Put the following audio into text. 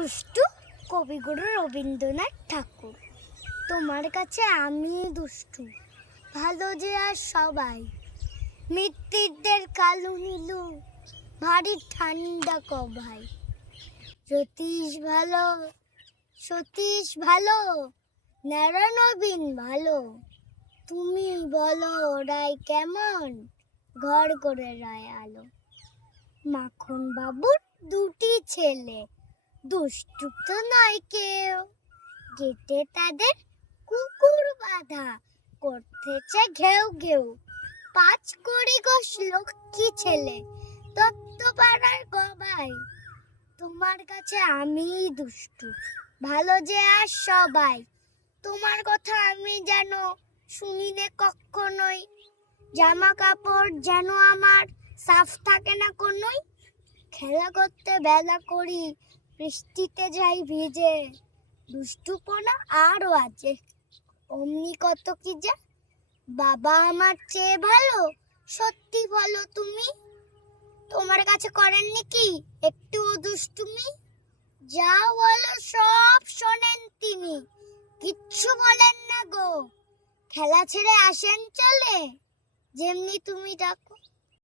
দুষ্টু কবিগুরু রবীন্দ্রনাথ ঠাকুর। তোমার কাছে আমি দুষ্টু, ভালো যে আর সবাই। মৃত্যুদের কালো নীলু, ভারী ঠান্ডা কভাই। সতীশ ভালো, ন্যাড়া নবীন ভালো। তুমি বলো রায় কেমন, ঘর করে রায় আলো। মাখন বাবুর দুটি ছেলে, দুষ্টু তো নয় কেউ। গেটে তাদের কুকুর বাঁধা, করতেছে ঘেউ ঘেউ। 5 কোটি গোশ লক্ষ্মী ছেলে, তত্ত্ব পাড়ার গবাই। তোমার কাছে আমি দুষ্টু, ভালো যে আর সবাই। তোমার কথা আমি যেন শুনিনে কখনোই। জামা কাপড় যেন আমার সাফ থাকে না কোনোই। খেলা করতে বেলা করি, বৃষ্টিতে যাই ভিজে। দুষ্টুপনা আরও আছে, অমনি কত কি যা। বাবা আমার চেয়ে ভালো, সত্যি বলো তুমি। তোমার কাছে করেননি কি একটুও দুষ্টুমি? যা বলো সব শোনেন তিনি, কিচ্ছু বলেন না গো। খেলা ছেড়ে আসেন চলে, যেমনি তুমি ডাকো।